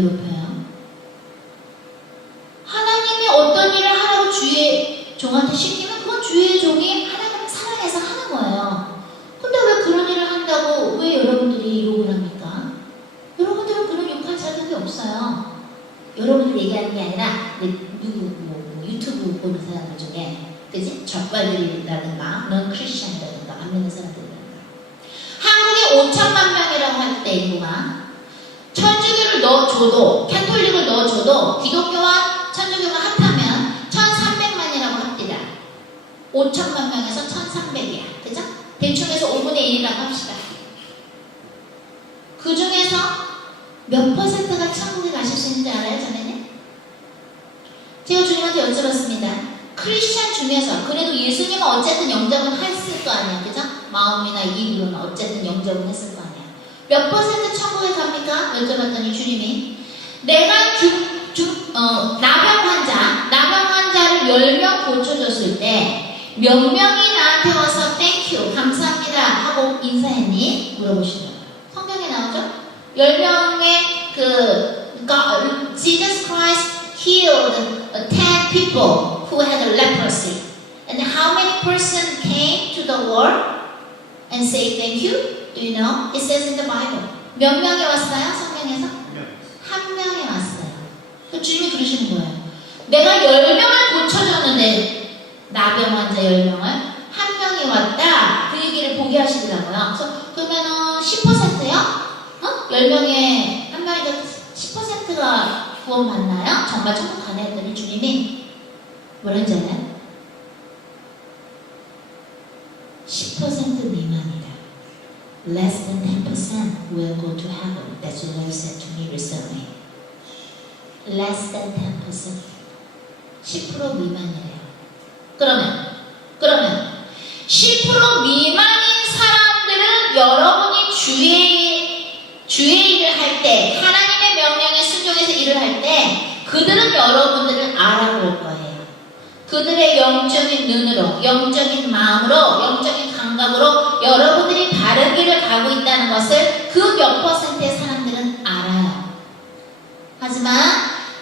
괴롭혀요? 하나님이 어떤 일을 하라고 주의 종한테 시키면 그건 주의 종이 하나님을 사랑해서 하는 거예요. 근데 왜 그런 일을 한다고 왜 여러분들이 욕을 합니까? 여러분들은 그런 욕할 자격이 없어요. 여러분들 얘기하는 게 아니라 누구 유튜브 보는 사람들 중에 그지? 적발들이라든가 넌 크리스천이라든가 안 믿는 사람들이라든가 한국에 5천만 명이라고 할 때 인구가 천주교를 넣어줘도 캐톨릭을 넣어줘도 기독교와 천주교가 합하면 1300만이라고 합니다. 5천만 명에서 1300이야. 그죠? 대충해서 5분의 1이라고 합시다. 그 중에서 몇 퍼센트가 천국에 가실 수 있는지 알아요, 자매님? 제가 주님한테 여쭤봤습니다. 크리스천 중에서 그래도 예수님은 어쨌든 영접은 했을 거 아니야, 그죠? 마음이나 입으로는 어쨌든 영접은 했을 거 아니야. 몇 퍼센트 천국에 갑니까? 여쭤봤더니 주님이 내가 나병 환자를 10명 고쳐줬을 때 몇 명이 나한테 와서 땡큐 감사합니다 하고 인사했니? 물어보시더라고요. 성경에 나오죠? 10명의 Jesus Christ healed 10 people who had a leprosy. And how many persons came to the world and say thank you? Do you know? It says in the Bible. 몇 명이 왔어요? 성경에서? 한 명이 왔어요. 그 주님이 그러시는 거예요. 내가 10명을 고쳐줬는데 나병 환자 10명을 한 명이 왔다. 그 얘기를 보게 하시더라고요. 그래서 그러면은 10%요? 10명에 한 명이니까 10%가 구원받나요? 정말 천국 가네 했더니 주님이 뭐라 했잖아요? 10% 미만이다. Less than 10% will go to heaven. That's what you said to me recently. Less than 10%. 10% 미만이래요. 그러면 10% 미만인 사람들은 여러분이 주의 일을 할 때, 하나님의 명령에 순종해서 일을 할 때, 그들은 여러분들을 알아볼 거예요. 그들의 영적인 눈으로, 영적인 마음으로, 영적인 감각으로 여러분들이 바른 길을 가고 있다는 것을 그 몇 퍼센트의 사람들은 알아요. 하지만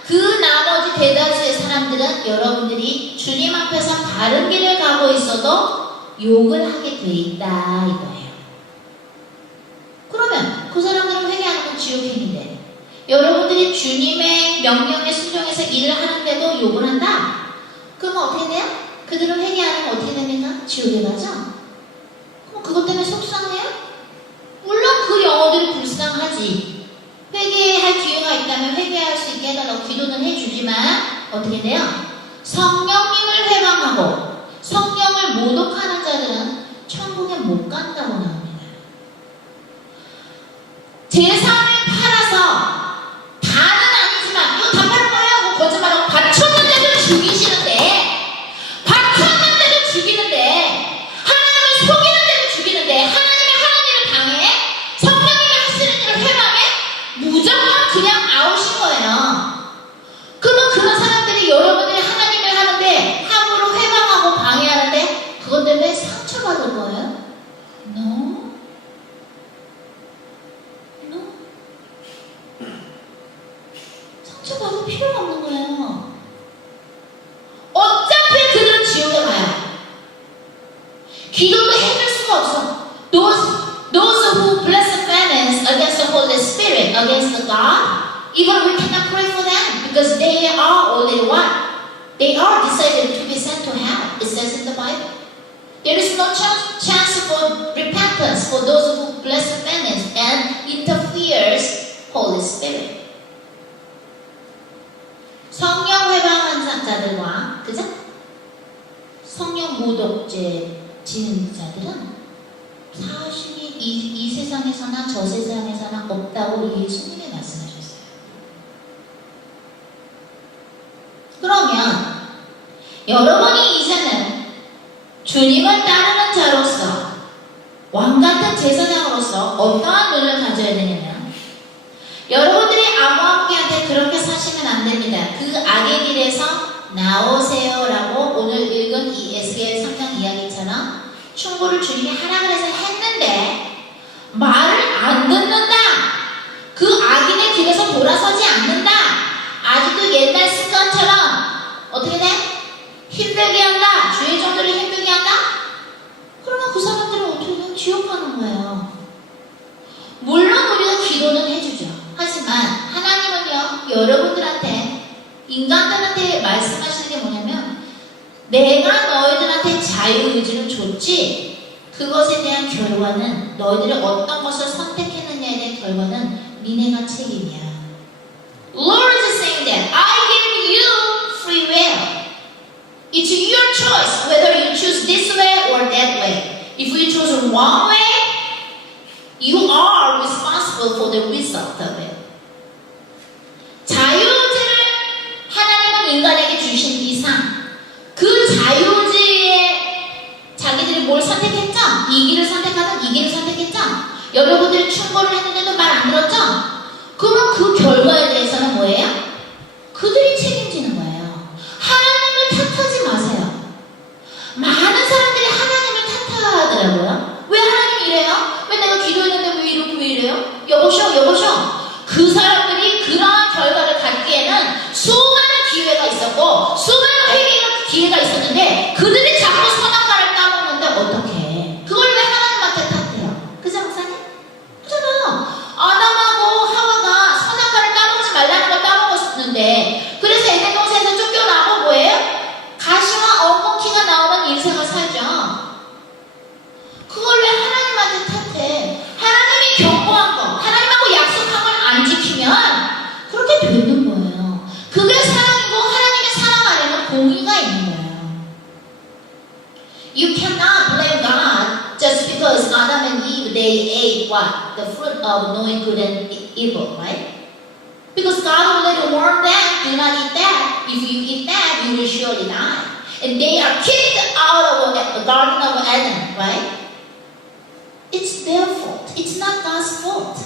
그 나머지 대다수의 사람들은 여러분들이 주님 앞에서 바른 길을 가고 있어도 욕을 하게 돼 있다 이거예요. 그러면 그 사람들은 회개하는 건 지옥행인데 여러분들이 주님의 명령에 순종해서 일을 하는데도 욕을 한다? 그러면 어떻게 돼요? 그들은 회개하면 어떻게 됩니까? 지옥에 가죠? 그럼 그것 때문에 속상해요? 물론 그 영혼들이 불쌍하지. 회개할 기회가 있다면 회개할 수 있게 해달라고 기도는 해주지만 어떻게 돼요? 성령님을 회방하고 성령을 모독하는 자들은 천국에 못 간다고 나옵니다. 재산을 팔아서 다는 아니지만 이거 다 파는 거예요. 거짓말하고 바쳤는데도 죽이는데 하나님을 속이는데도 죽이는데 하나님의 하는 일을 방해해? 성령님이 하시는 일을 회방해? 무조건 그냥 아웃인 거예요. 그러면 그런 사람들이 여러분들이 하나님을 하는데 함부로 회방하고 방해하는데 그것 때문에 상처받을 거예요? No. 상처받을 필요가 없는 거예요. 어차피 그들은 지옥에 가요. 기도도 해줄 수가 없어. Those who blaspheme against the Holy Spirit, against the God, even we cannot pray for them because they are already one. They are decided to be sent to hell. It says in the Bible. There is no chance for repentance for those who blaspheme and interferes Holy Spirit. 성령 회방한 자들과 그죠? 성령 모독죄 지은 자들은 사실이 이 세상에서나 저 세상에서나 없다고 예수님이 말씀하셨어요. 그러면 여러분이 이제는 주님을 따르는 자로서 왕같은 제사장으로서 어떠한 눈을 가져야 되냐면 여러분들이 아무한테 그렇게 사시면 안 됩니다. 그 악의 길에서 나오세요라고 오늘 읽은 이 에스겔 3장 이야기처럼 충고를 주님이 하라 그래서 했는데 말을 안 듣는다. 그 악인의 길에서 돌아서지 않는다. 사람들한테 말씀하시는 게 뭐냐면 내가 너희들한테 자유의지를 줬지 그것에 대한 결과는 너희들이 어떤 것을 선택했느냐에 대한 결과는 니네가 책임이야. Lord is saying that I gave you free will. It's your choice whether you choose this way or that way. If you choose the wrong way, you are responsible for the result of it. 자유의지를 하나님은 인간에게 주신 이상 그 자유의지에 자기들이 뭘 선택했죠? 이 길을 선택하든 이 길을 선택했죠? 여러분들이 충고를 했는데도 말 안 들었죠? 그러면 그 결과에 대해서는 뭐예요? 그들이 책임지는 거예요. 하나님을 탓하지 마세요. 많은 사람들이 하나님을 탓하더라고요. 왜 하나님이 이래요? 왜 내가 기도했는데 왜 이렇게 왜 이래요? 여보셔. 그 사람들이 그러한 결과를 갖기에는 수많은 기회가 있었고 수많은 회개의 기회가 있었는데 그들이 자꾸 선악과를 까먹는데 어떡해? 그걸 왜 하나님한테 탓해요? 그죠 목사님? 그잖아요. 아담하고 하와가 선악과를 까먹지 말라는 걸 까먹었는데 그래서 에덴 동산에서 쫓겨나고 뭐예요? 가시와 엉겅퀴가 나오는 인생을 살죠. 그걸 왜 하나님한테 탓해? 하나님이 경고한 거, 하나님하고 약속한 걸 안 지키면 그렇게 되는 거예요. 그게 사랑이고 하나님의 사랑 안에는 공의가 있는 거예요. You cannot blame God just because Adam and Eve they ate what? The fruit of knowing good and evil, right? Because God already warned them, do not eat that. If you eat that, you will surely die. And they are kicked out of the Garden of Eden, right? It's their fault. It's not God's fault.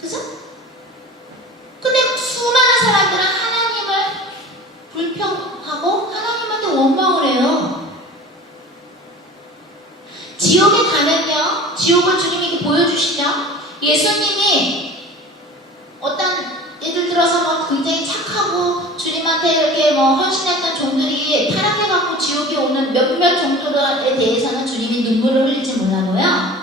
그죠? 근데 수많은 사람들은 하나님을 불평하고 하나님한테 원망을 해요. 지옥에 가면요, 지옥을 주님이 보여주시죠? 예수님이 어떤 예를 들어서 뭐 굉장히 착하고 주님한테 이렇게 뭐 헌신했던 종들이 타락해갖고 지옥에 오는 몇몇 종들에 대해서는 주님이 눈물을 흘릴지 몰라도요.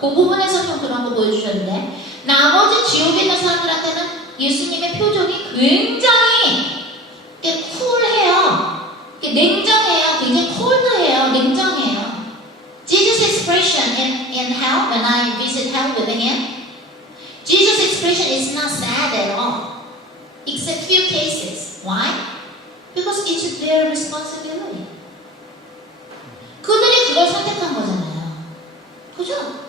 그 부분에서 좀 그런 거 보여주셨는데 나머지 지옥에 있는 사람들한테는 예수님의 표정이 굉장히 쿨해요. 냉정해요. 굉장히 콜드해요. 냉정해요. Jesus' expression in hell, when I visit hell with him, Jesus' expression is not sad at all. Except few cases. Why? Because it's their responsibility. 그들이 그걸 선택한 거잖아요. 그죠?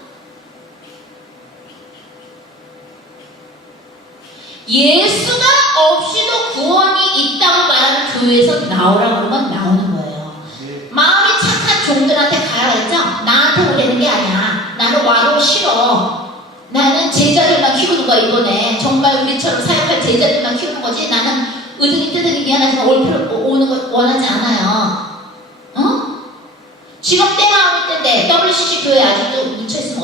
예수가 없이도 구원이 있다고 말하는 교회에서 나오라고 그러면 나오는 거예요. 마음이 착한 종들한테 가라 했죠? 나한테 오려는 게 아니야. 나는 와도 싫어. 나는 제자들만 키우는 거야 이번에. 정말 우리처럼 사역할 제자들만 키우는 거지. 나는 의등이 뜯으니 미안하지만 오는 거 원하지 않아요. 지금 때가 올 텐데 WCC 교회 아직도 묻혀있으면